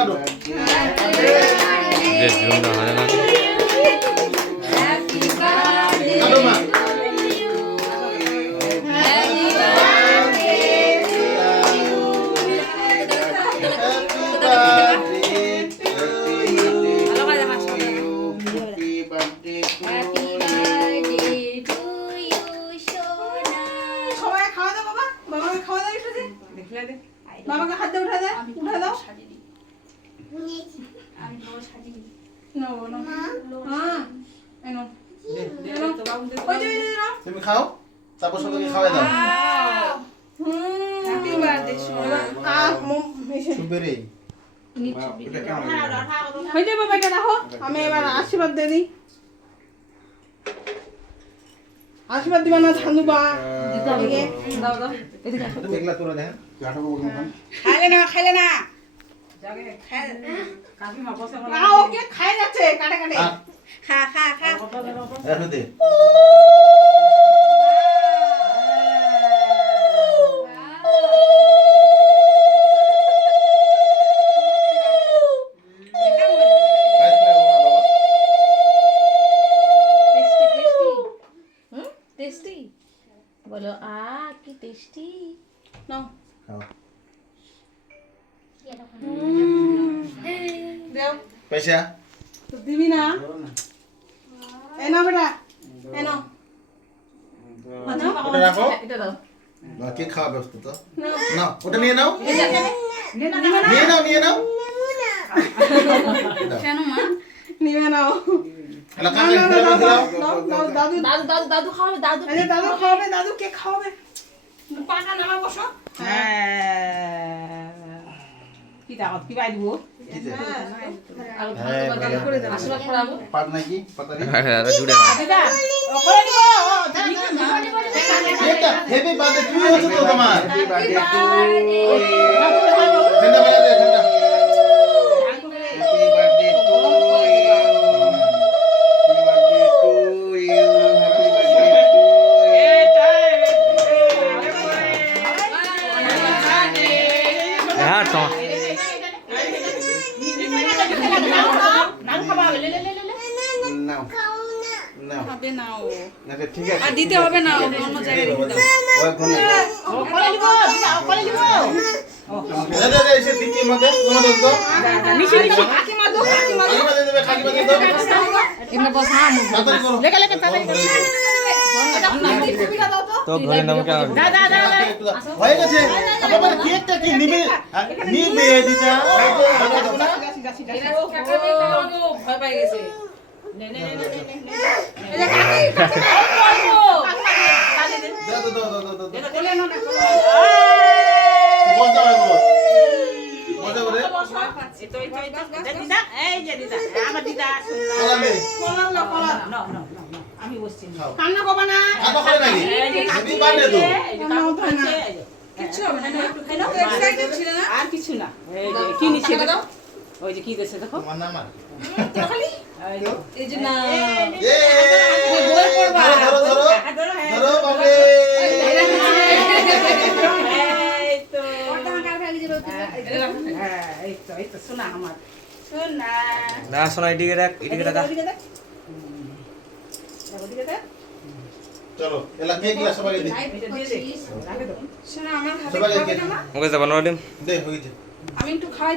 কাটো যে জন্য হয় না কাটো মা মামাকে হাত দিয়ে উঠা দে উঠা দাও তুমি খাও তারপর সবাইকে খাওয়াই দাও সুবেরে হইতে বাবা এটা রাখো আমি এবার আশীর্বাদ দিয়ে দিই আশীর্বাদ দিবা না ধান দিবা দাও দাও তুমি এগুলা তোরা দেখেন খাইলে না ওকে খাই যাচ্ছে কাটে কাটে খা খা খা এর হতে টেস্টি বলো কি টেস্টি নাও খাও দেও পয়সা তো দিবি না এনো বেটা এনো ওটা রাখো এটা দাও কে খাওয়া ব্যস্ত তো নাও ওটা নিয়ে নাও নিয়ে নাও কেন মা নিবে নাও এলা কাকে দাও দাদু দাদু দাদু দাদু খাওয়াবে দাদু এই যে দাদু খাওয়াবে দাদু কে খাওয়াবে পাকা নামা বসো কি দাওয়াত কি বাই দিব আশীর্বাদ করাবো পাট নাকি পাতারি আরে জুড়ে দিদা ওরে দিব এটা হেভি বাদে কি হচ্ছে তো তোমার হ্যাপি বার্থডে ঠান্ডা বাড়া দে ঠান্ডা হ্যাঁ তো নাম খাওয়াবে লে নাও নাও খাবে নাও না ঠিক আছে আর দিতে হবে না অন্য জায়গায় রেখে দাও ওই কোন ওপরে দিব দিদা ওপরে দিব দাদা এসে দিচ্ছি মতে তোমাদের তো মিশি মিশি কাকি মা দাও কাকি মা দাও খালি দেবে খালি দাও এমনি বস হ্যাঁ তাড়াতাড়ি করো লেখা লেখা তাড়াতাড়ি তো ঘরে নাম কে দাদা দাদা হয়ে গেছে আপনাদের কেকটা কি নিবে নিবে দিদা ভয় পাই গেছে নে নে নে নে আমি বসছি কান্না করবা না আর কিছু না কি নিচ্ছে ওই যে কি দিচ্ছে দেখো এই যে না এই তো শোনা আমার শোনা না শোনা এদিকে দেখ এদিকে দেখা চলো এলা কেক গুলা সবাই দে শোনা আমার হাতে সবাই খাবে না ওকে যাবানো দিম দে হয়ে গেছে আমি একটু খাই